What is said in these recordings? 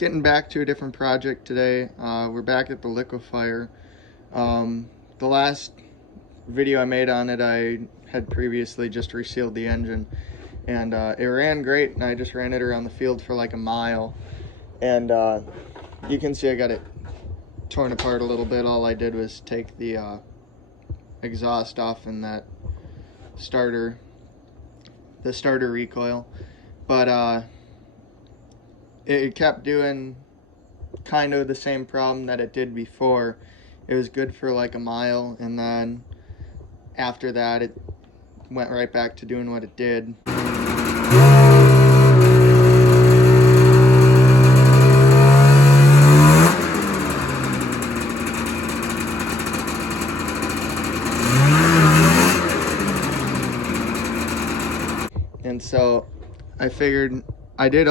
getting back to a different project today. We're back at the Liquifire. The last video I made on it, I had previously just resealed the engine, and it ran great, and I just ran it around the field for like a mile. And you can see I got it torn apart a little bit. All I did was take the exhaust off and that starter recoil, but it kept doing kind of the same problem that it did before. It was good for like a mile, and then after that it went right back to doing what it did. And so I figured I did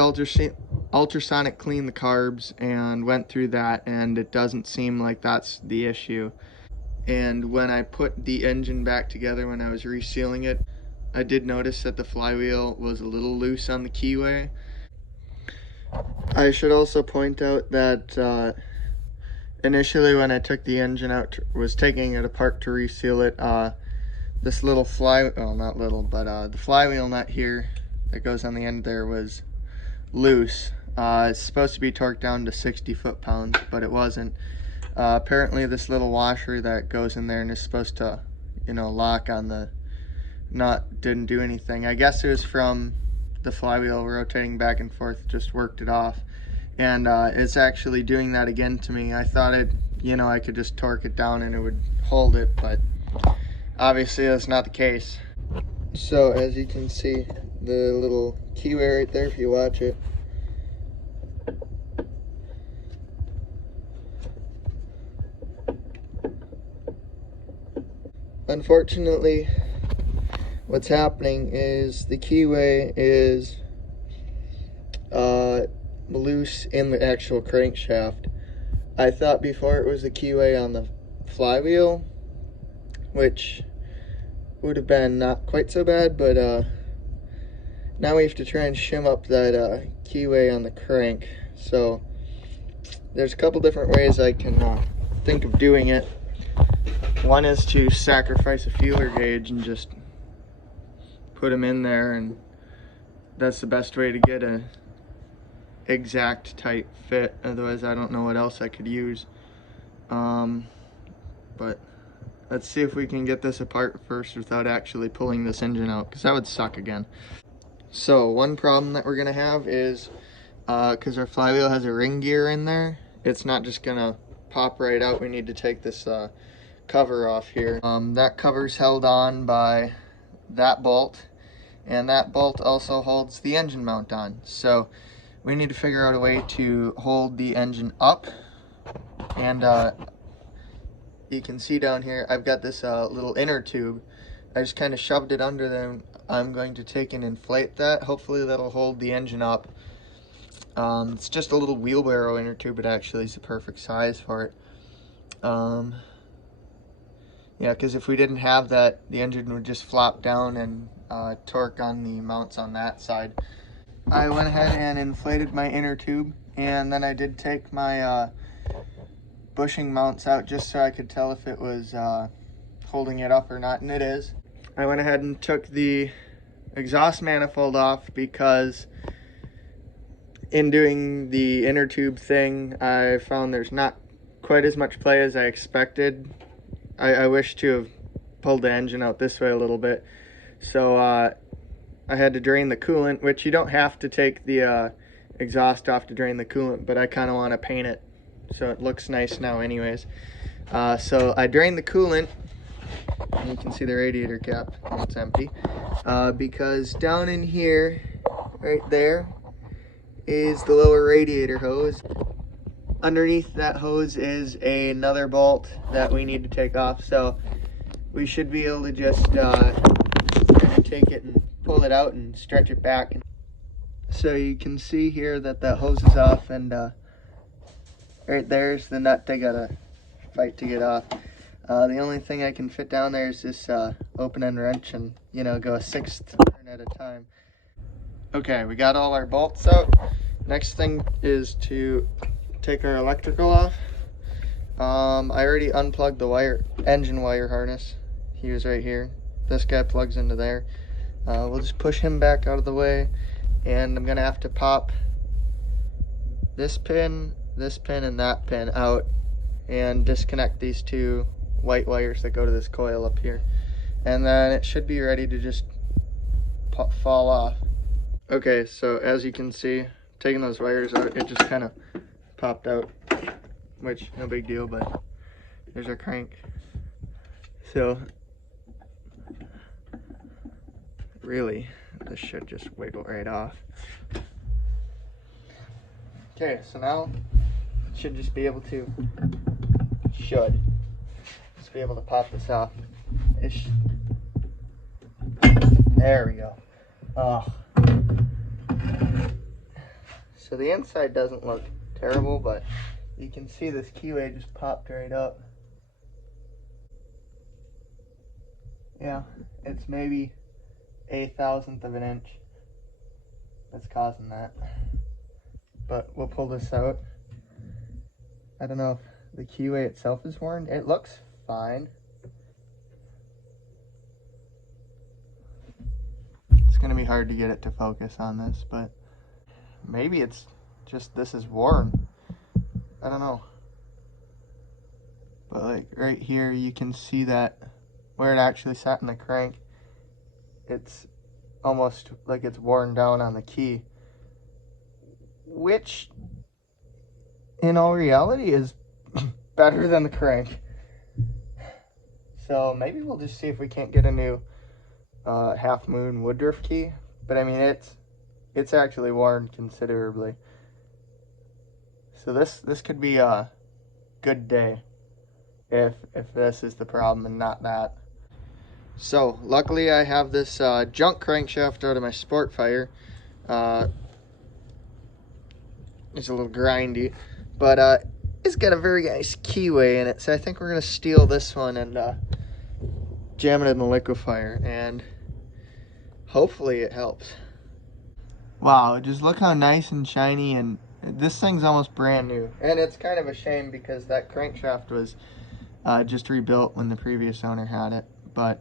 ultrasonic clean the carbs and went through that, and it doesn't seem like that's the issue. And when I put the engine back together, when I was resealing it, I did notice that the flywheel was a little loose on the keyway. I should also point out that initially when I took the engine out, was taking it apart to reseal it, this little the flywheel nut here that goes on the end there was loose. It's supposed to be torqued down to 60 foot-pounds, but it wasn't. Apparently this little washer that goes in there and is supposed to, lock on the nut didn't do anything. I guess it was from the flywheel rotating back and forth, just worked it off. And it's actually doing that again to me. I thought I could just torque it down and it would hold it, but obviously that's not the case. So as you can see, the little keyway right there, if you watch it, unfortunately what's happening is the keyway is loose in the actual crankshaft. I thought before it was the keyway on the flywheel, which would have been not quite so bad, but now we have to try and shim up that keyway on the crank. So there's a couple different ways I can think of doing it. One is to sacrifice a feeler gauge and just put them in there, and that's the best way to get a exact tight fit. Otherwise I don't know what else I could use. But let's see if we can get this apart first without actually pulling this engine out, because that would suck again. So one problem that we're gonna have is because our flywheel has a ring gear in there, it's not just gonna pop right out. We need to take this cover off here. That cover's held on by that bolt, and that bolt also holds the engine mount on. So we need to figure out a way to hold the engine up. And you can see down here I've got this little inner tube. I just kind of shoved it under there. I'm going to take and inflate that. Hopefully that'll hold the engine up. It's just a little wheelbarrow inner tube. It actually is the perfect size for it. Yeah, because if we didn't have that, the engine would just flop down and torque on the mounts on that side. I went ahead and inflated my inner tube, and then I did take my bushing mounts out just so I could tell if it was holding it up or not, and it is. I went ahead and took the exhaust manifold off because in doing the inner tube thing, I found there's not quite as much play as I expected. I wish to have pulled the engine out this way a little bit. So I had to drain the coolant, which you don't have to take the exhaust off to drain the coolant, but I kind of want to paint it so it looks nice now anyways. So I drained the coolant, and you can see the radiator cap, it's empty, because down in here, right there, is the lower radiator hose. Underneath that hose is another bolt that we need to take off, so we should be able to just take it and pull it out and stretch it back. So you can see here that that hose is off, and right there's the nut I gotta fight to get off. The only thing I can fit down there is this open end wrench, and go a 1/6 turn at a time. Okay, we got all our bolts out. Next thing is to take our electrical off. I already unplugged the engine wire harness. He was right here. This guy plugs into there. We'll just push him back out of the way, and I'm gonna have to pop this pin, and that pin out, and disconnect these two white wires that go to this coil up here. And then it should be ready to just fall off. Okay, so as you can see, taking those wires out, it just kind of popped out, which no big deal, but there's our crank. So really, this should just wiggle right off. Okay, so now it should just be able to, be able to pop this off. There we go. Oh. So the inside doesn't look terrible, but you can see this keyway just popped right up. Yeah, it's maybe 1/1000th of an inch that's causing that. But we'll pull this out. I don't know if the keyway itself is worn. It looks fine. It's gonna be hard to get it to focus on this, but maybe it's just this is worn. I don't know. But like right here, you can see that where it actually sat in the crank, it's almost like it's worn down on the key, which in all reality is better than the crank. So maybe we'll just see if we can't get a new half moon Woodruff key. But I mean, it's actually worn considerably. So this could be a good day if this is the problem and not that. So luckily I have this junk crankshaft out of my Sportfire. It's a little grindy, but it's got a very nice keyway in it. So I think we're gonna steal this one and jam it in the liquefier, and hopefully it helps. Wow, just look how nice and shiny, and this thing's almost brand new. And it's kind of a shame because that crankshaft was just rebuilt when the previous owner had it, but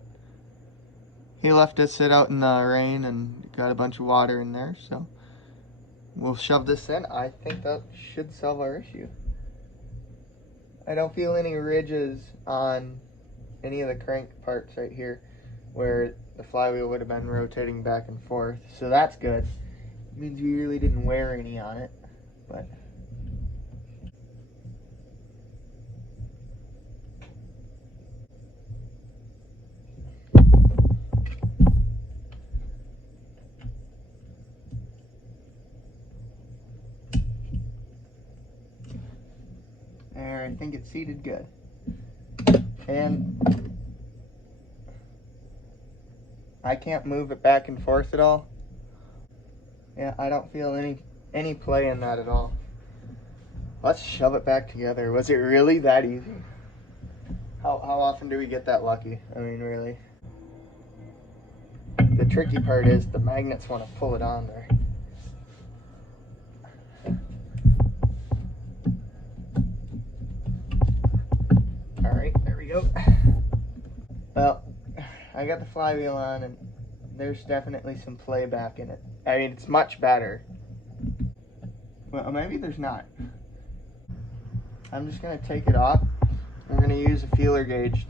he left it sit out in the rain and got a bunch of water in there, so we'll shove this in. I think that should solve our issue. I don't feel any ridges on any of the crank parts right here where the flywheel would have been rotating back and forth, so that's good. It means we really didn't wear any on it, but there, I think it's seated good. And I can't move it back and forth at all. Yeah, I don't feel any play in that at all. Let's shove it back together. Was it really that easy? How often do we get that lucky? I mean, really. The tricky part is the magnets want to pull it on there. Alright, there we go. Well, I got the flywheel on, and there's definitely some play back in it. I mean, it's much better. Well, maybe there's not. I'm just going to take it off. I'm going to use a feeler gauge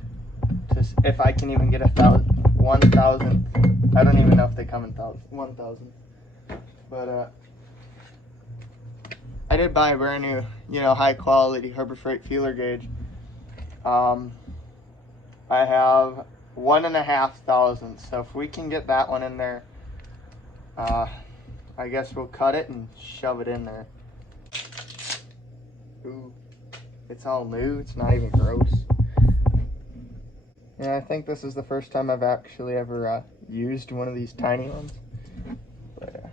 to, if I can even get 1,000. I don't even know if they come in 1,000. But I did buy a brand new, high quality Harbor Freight feeler gauge. I have 1,500. So if we can get that one in there, I guess we'll cut it and shove it in there. Ooh, it's all new. It's not even gross. Yeah, I think this is the first time I've actually ever used one of these tiny ones. But,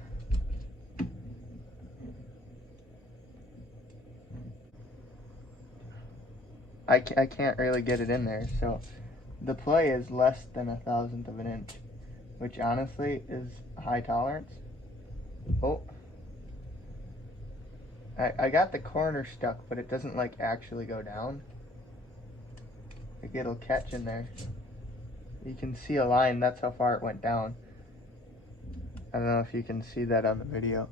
I can't really get it in there, so the play is less than 1,000th of an inch, which honestly is high tolerance. Oh, I got the corner stuck, but it doesn't like actually go down. Like it'll catch in there. You can see a line, that's how far it went down. I don't know if you can see that on the video.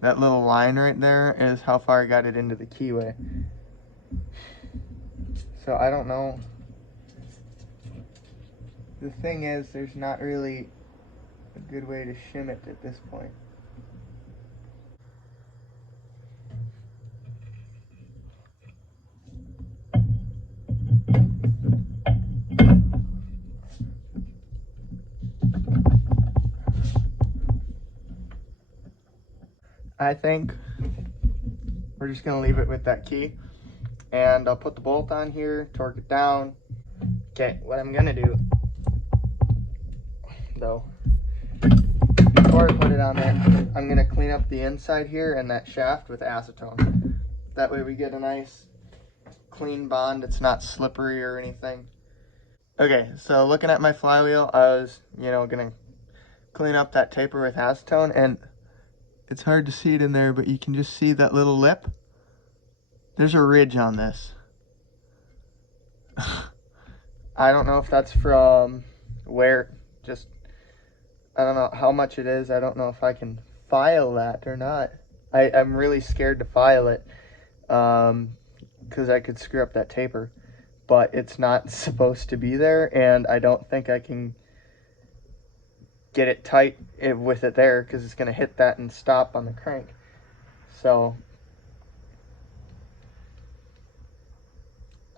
That little line right there is how far I got it into the keyway. So I don't know. The thing is, there's not really a good way to shim it at this point. I think we're just gonna leave it with that key, and I'll put the bolt on here, torque it down. Okay, what I'm gonna do though, before I put it on there, I'm gonna clean up the inside here and that shaft with acetone. That way we get a nice clean bond. It's not slippery or anything. Okay, so looking at my flywheel, I was, gonna clean up that taper with acetone, and it's hard to see it in there, but you can just see that little lip. There's a ridge on this. I don't know if that's from where, I don't know how much it is. I don't know if I can file that or not. I'm really scared to file it because I could screw up that taper, but it's not supposed to be there, and I don't think I can get it tight with it there because it's going to hit that and stop on the crank. So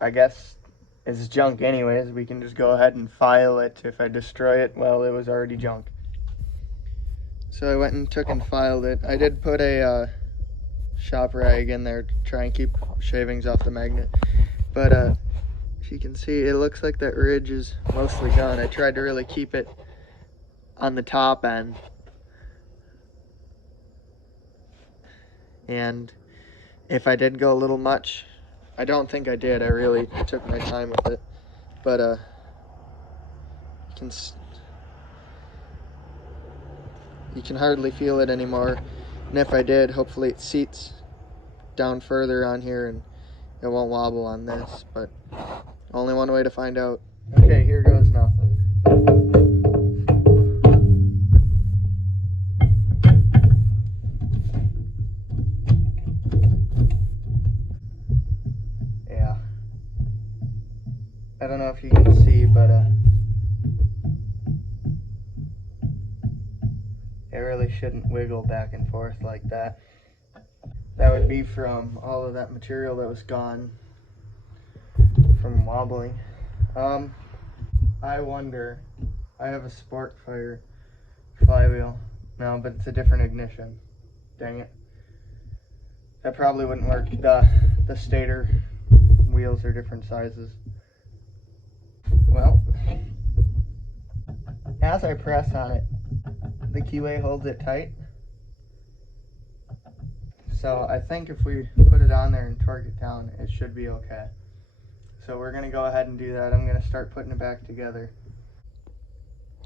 I guess it's junk anyways. We can just go ahead and file it. If I destroy it, well, it was already junk. So I went and took and filed it. I did put a shop rag in there to try and keep shavings off the magnet. But if you can see, it looks like that ridge is mostly gone. I tried to really keep it on the top end. And if I did go a little much, I don't think I did. I really took my time with it. But you can hardly feel it anymore. And if I did, hopefully it seats down further on here and it won't wobble on this. But only one way to find out. Okay, here goes nothing. Yeah. I don't know if you can see, but it really shouldn't wiggle back and forth like that. That would be from all of that material that was gone from wobbling. I wonder, I have a Sport Fire flywheel now, but it's a different ignition. Dang it. That probably wouldn't work. The stator wheels are different sizes. Well, as I press on it, the keyway holds it tight. So I think if we put it on there and torque it down, it should be okay. So we're gonna go ahead and do that. I'm gonna start putting it back together.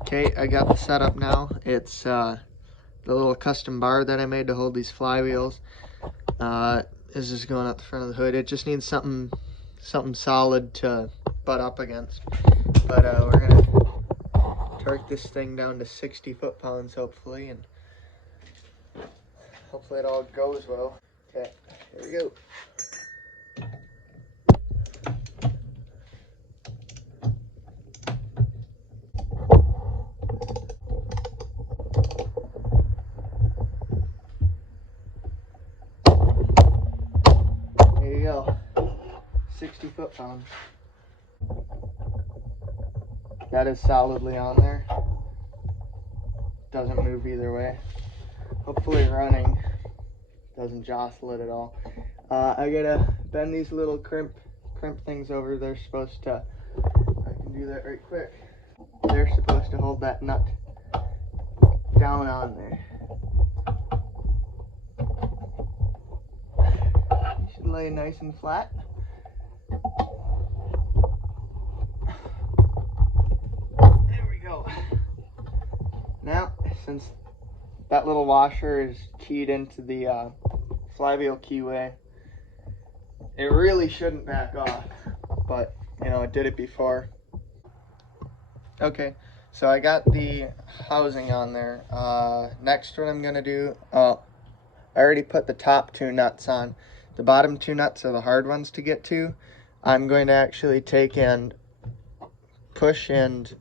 Okay, I got the setup now. It's the little custom bar that I made to hold these flywheels. Is just going up the front of the hood. It just needs something solid to butt up against. But we're gonna torque this thing down to 60 foot-pounds hopefully, and hopefully it all goes well. Okay, here we go. There you go. 60 foot-pounds. That is solidly on there. Doesn't move either way. Hopefully running doesn't jostle it at all. I gotta bend these little crimp things over. They're supposed to, I can do that right quick. They're supposed to hold that nut down on there. You should lay nice and flat. There we go. Now, since that little washer is keyed into the flywheel keyway. It really shouldn't back off, but you know, it did it before. Okay, so I got the housing on there. Next, what I'm gonna do, I already put the top two nuts on. The bottom two nuts are the hard ones to get to. I'm going to actually take and push and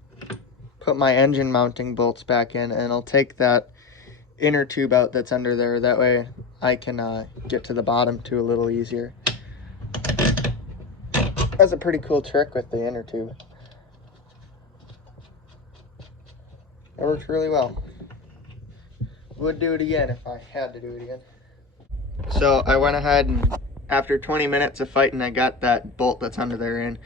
put my engine mounting bolts back in, and I'll take that inner tube out that's under there. That way I can get to the bottom too a little easier. That's a pretty cool trick with the inner tube. It works really well. Would do it again if I had to do it again. So I went ahead and after 20 minutes of fighting, I got that bolt that's under there in.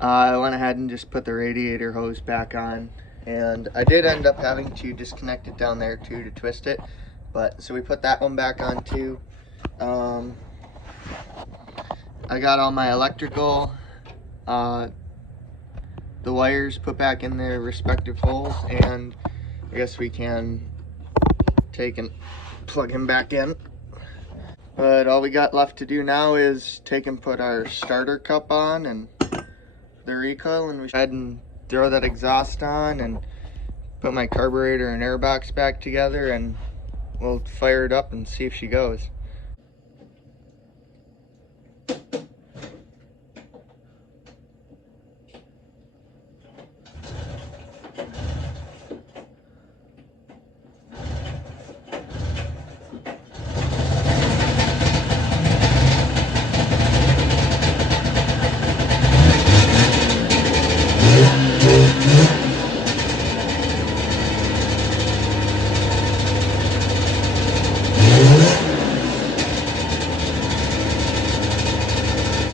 I went ahead and just put the radiator hose back on, and I did end up having to disconnect it down there too to twist it. But so we put that one back on too. I got all my electrical, the wires put back in their respective holes, and I guess we can take and plug him back in. But all we got left to do now is take and put our starter cup on and the recoil, and we should go ahead and throw that exhaust on and put my carburetor and airbox back together, and we'll fire it up and see if she goes.